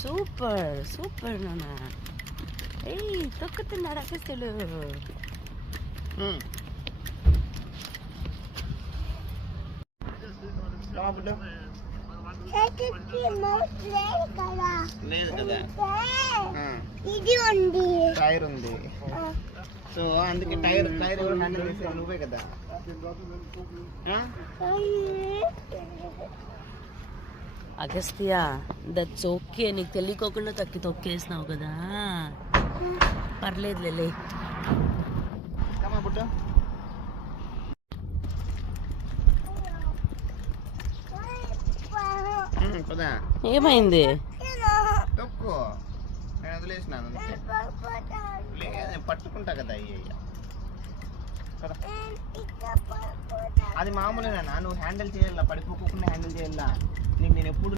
Super super నాన్న. ఏయ్ తొక్కుతున్నాడు అగస్త్యుడు. లేదు కదా, ఇది ఉంది, టైర్ ఉంది. సో అందుకే టైర్ ఎవరు హ్యాండిల్ చేసేది? నువ్వే కదా. అగస్త్య దట్స్ ఓకే, నీకు తెలియకోకుండా తొక్కేసినావు కదా, పర్లేదులే. ఏమైంది? తొక్కు, నేను వదిలేసినాను. పట్టుకుంటా కదా అయ్యయ్య. అది మామూలేనా, నువ్వు హ్యాండిల్ చేయాలా, పడిపోకుండా హ్యాండిల్ చేయాలా. నీకు నేను ఎప్పుడు